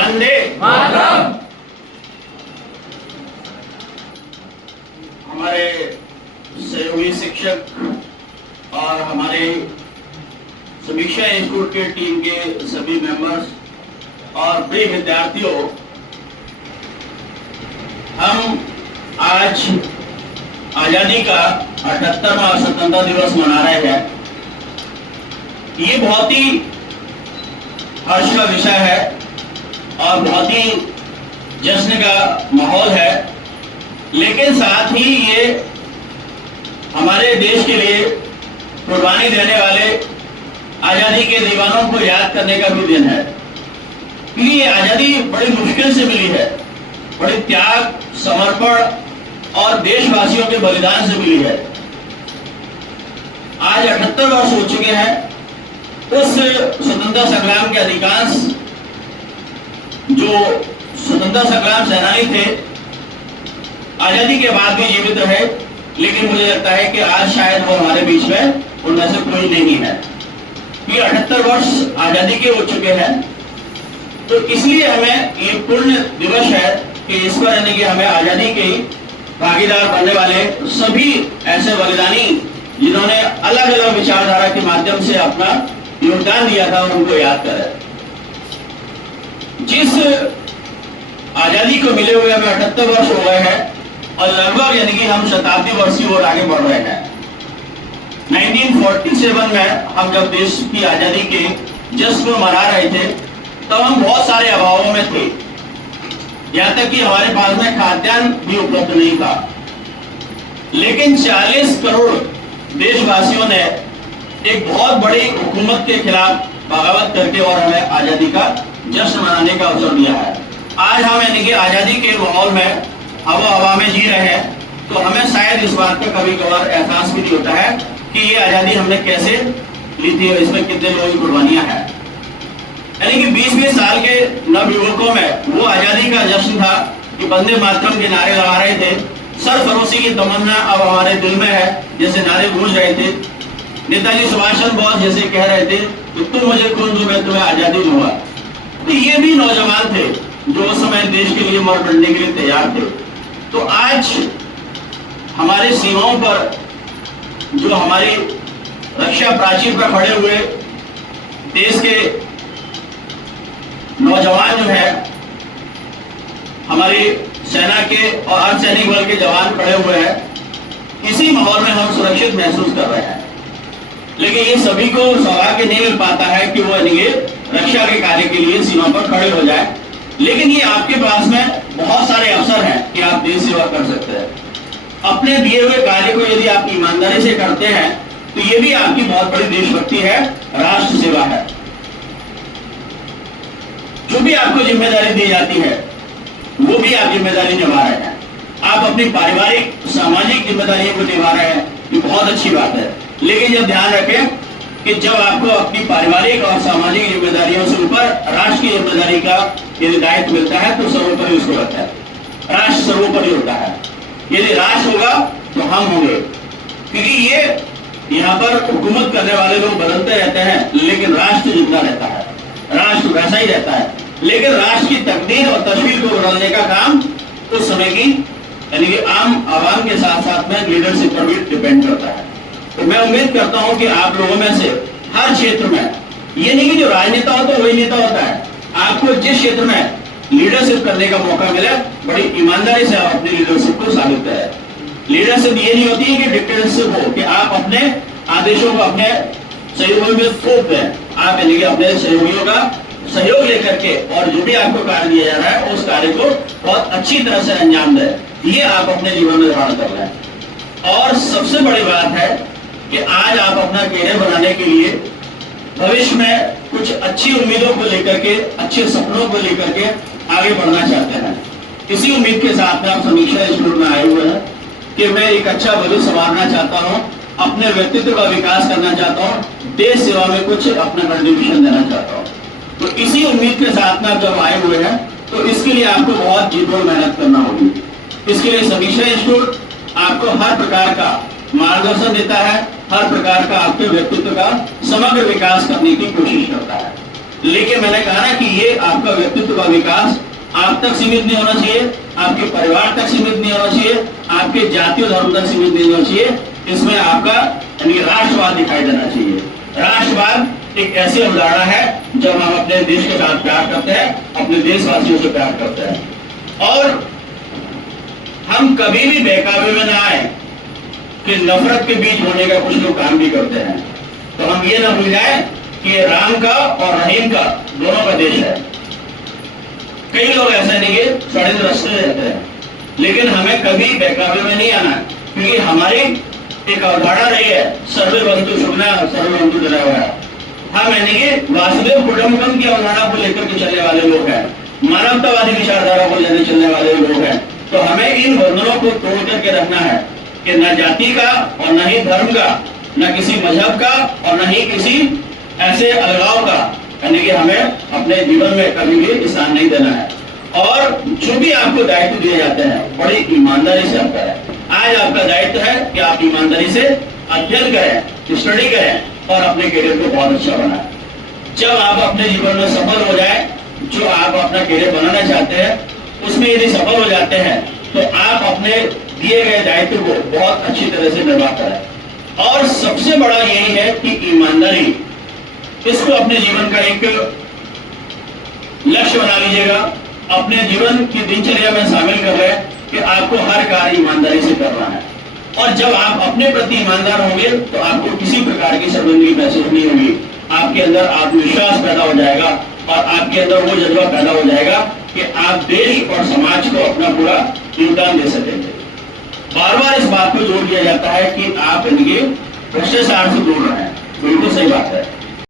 वंदे मातरम। हमारे सहयोगी शिक्षक और हमारे समीक्षा इंस्टीट्यूट के टीम के सभी मेंबर्स और प्रिय विद्यार्थियों, हम आज आजादी का 78वां स्वतंत्रता दिवस मना रहे हैं। ये बहुत ही हर्ष का विषय है और बहुत ही जश्न का माहौल है, लेकिन साथ ही ये हमारे देश के लिए कुर्बानी देने वाले आजादी के दीवानों को याद करने का भी दिन है। क्योंकि ये आजादी बड़ी मुश्किल से मिली है, बड़े त्याग, समर्पण और देशवासियों के बलिदान से मिली है। आज 78 वर्ष हो चुके हैं। उस स्वतंत्रता संग्राम के अधिकांश जो स्वतंत्रता संग्राम सेनानी थे आजादी के बाद भी जीवित रहे, लेकिन मुझे लगता है कि आज शायद वो हमारे बीच में उनमें से कोई नहीं है। ये 78 वर्ष आजादी के हो चुके हैं, तो इसलिए हमें ये पुण्य दिवस है कि इस पर यानी कि हमें आजादी के भागीदार बनने वाले सभी ऐसे बलिदानी जिन्होंने अलग अलग विचारधारा के माध्यम से अपना योगदान दिया था, उनको याद करें। जिस आजादी को मिले हुए हमें 78 वर्ष हो गए हैं और लगभग यानी कि हम शताब्दी वर्ष की ओर आगे बढ़ रहे हैं। 1947 में हम जब देश की आजादी के जश्न को मना रहे थे, तब हम बहुत सारे अभावों में थे। यहाँ तक कि हमारे पास में खाद्यान्न भी उपलब्ध नहीं था, लेकिन 40 करोड़ देशवासियों ने एक बहुत बड़ी हुकूमत के खिलाफ बगावत करके और हमें आजादी का जश्न मनाने का अवसर दिया है। आज हम यानी कि आजादी के माहौल में हवा में जी रहे हैं, तो हमें शायद इस बात का कभी कभार एहसास भी नहीं होता है कि ये आजादी हमने कैसे ली थी और इसमें कितने लोगों की कुर्बानियां हैं। यानी कि 20-20 साल के नवयुवकों में वो आजादी का जश्न था कि वंदे मातरम के नारे लगा रहे थे। सरफरोशी की तमन्ना अब हमारे दिल में है, जैसे नारे गूंज रहे थे। नेताजी सुभाष चंद्र बोस जैसे कह रहे थे कि तुम मुझे खून दो, मैं तुम्हें आजादी दूंगा। तो ये भी नौजवान थे जो उस समय देश के लिए मर मिटने के लिए तैयार थे। तो आज हमारे सीमाओं पर जो हमारी रक्षा प्राचीर पर खड़े हुए देश के नौजवान जो है, हमारी सेना के और अर्धसैनिक बल के जवान खड़े हुए हैं, इसी माहौल में हम सुरक्षित महसूस कर रहे हैं। लेकिन ये सभी को सौभाग्य नहीं मिल पाता है कि वो रक्षा के कार्य के लिए सीमा पर खड़े हो जाए, लेकिन ये आपके पास में बहुत सारे अवसर हैं कि आप देश सेवा कर सकते हैं। अपने दिए हुए कार्य को यदि आप ईमानदारी से करते हैं, तो ये भी आपकी बहुत बड़ी देशभक्ति है, राष्ट्र सेवा है। जो भी आपको जिम्मेदारी दी जाती है, वो भी आप जिम्मेदारी निभा रहे हैं। आप अपनी पारिवारिक सामाजिक जिम्मेदारियों को निभा रहे हैं, ये बहुत अच्छी बात है। लेकिन जब ध्यान रखें कि जब आपको अपनी पारिवारिक और सामाजिक जिम्मेदारियों से ऊपर राष्ट्र की जिम्मेदारी का यदि दायित्व मिलता है, तो सर्वोपरि उसको रखता है। राष्ट्र सर्वोपरि होता है। यदि राष्ट्र होगा तो हम होंगे, क्योंकि ये यहाँ पर हुकूमत करने वाले लोग बदलते रहते हैं, लेकिन राष्ट्र जिंदा रहता है, राष्ट्र वैसा ही रहता है। लेकिन राष्ट्र की तकदीर और तस्वीर को बदलने का काम उस समय की यानी कि आम आवाम के साथ साथ में लीडरशिप पर भी डिपेंड करता है। तो मैं उम्मीद करता हूं कि आप लोगों में से हर क्षेत्र में, ये नहीं कि जो राजनेता होता है वही नेता होता है, आपको जिस क्षेत्र में लीडरशिप करने का मौका मिले, बड़ी ईमानदारी से आप अपनी लीडरशिप को साबित करें। लीडरशिप ये नहीं होती है कि डिक्टेटरशिप हो, कि आप अपने आदेशों को अपने सहयोगियों में थोप दें। आप यानी कि अपने सहयोगियों का सहयोग लेकर के और जो भी आपको कार्य दिया जा रहा है, उस कार्य को बहुत अच्छी तरह से अंजाम दें। ये आप अपने जीवन में धारण कर लें। और सबसे बड़ी बात है कि आज आप अपना कैरियर बनाने के लिए भविष्य में कुछ अच्छी उम्मीदों को लेकर के, अच्छे सपनों को लेकर के आगे बढ़ना चाहते हैं। इसी उम्मीद के साथ में आप समीक्षा इंस्टीट्यूट में आए हुए हैं कि मैं एक अच्छा भविष्य संवारना चाहता हूँ, अपने व्यक्तित्व का विकास करना चाहता हूँ, देश सेवा में कुछ अपना कंट्रीब्यूशन देना चाहता हूँ। तो इसी उम्मीद के साथ में आप जब आए हुए हैं, तो इसके लिए आपको बहुत जी-तोड़ मेहनत करना होगी। इसके लिए समीक्षा इंस्टीट्यूट आपको हर प्रकार का मार्गदर्शन देता है, हर प्रकार का आपके व्यक्तित्व का समग्र विकास करने की कोशिश करता है। लेकिन मैंने कहा ना कि ये आपका व्यक्तित्व का विकास आप तक सीमित नहीं होना चाहिए, आपके परिवार तक सीमित नहीं होना चाहिए, आपके जातीय धर्म तक सीमित नहीं होना चाहिए। इसमें आपका यानी राष्ट्रवाद दिखाई देना चाहिए। राष्ट्रवाद एक ऐसी अवधारणा है जब हम अपने देश के साथ प्यार करते हैं, अपने देशवासियों से प्यार करते हैं, और हम कभी भी बहकावे में ना आए कि नफरत के बीच होने का कुछ लोग काम भी करते हैं। तो हम ये ना भूल जाए कि राम का और रहीम का दोनों का देश है। कई लोग ऐसे नहीं कि षड्यंत्र रचते रहते हैं, लेकिन हमें कभी बहकावे में नहीं आना, क्योंकि हमारी एक अवधारणा रही है सर्वे बंधु सुखना सर्वे बंधु डरा हुआ। हम यानी कि वासुदेव कुटुंबकम की अवधारणा को लेकर के चलने वाले लोग हैं, मानवतावादी विचारधारा को लेकर चलने वाले लोग हैं। तो हमें इन बंधनों को तोड़ करके रखना है कि न जाति का और न ही धर्म का, न किसी मजहब का और न ही किसी ऐसे अलगाव का, यानी कि हमें अपने जीवन में कभी भी स्थान नहीं देना है। और जो भी आपको दायित्व दिए जाते हैं बड़ी ईमानदारी से आप करें। आज आपका दायित्व है कि आप ईमानदारी से अध्ययन करें, स्टडी करें और अपने करियर को बहुत अच्छा बनाएं। जब आप अपने जीवन में सफल हो जाए, जो आप अपना करियर बनाना चाहते हैं उसमें यदि सफल हो जाते हैं, तो आप अपने दिए गए दायित्व को बहुत अच्छी तरह से निर्वाह करें। और सबसे बड़ा यही है कि ईमानदारी, इसको अपने जीवन का एक लक्ष्य बना लीजिएगा, अपने जीवन की दिनचर्या में शामिल कर रहे कि आपको हर कार्य ईमानदारी से करना है। और जब आप अपने प्रति ईमानदार होंगे तो आपको किसी प्रकार की शर्मिंदगी महसूस नहीं होगी, आपके अंदर आत्मविश्वास पैदा हो जाएगा और आपके अंदर वो जज्बा पैदा हो जाएगा कि आप देश और समाज को अपना पूरा योगदान दे सकेंगे। बार बार इस बात को जोर दिया जाता है कि आप इनके भ्रष्टाचार से दूर रहें, बिल्कुल सही बात है।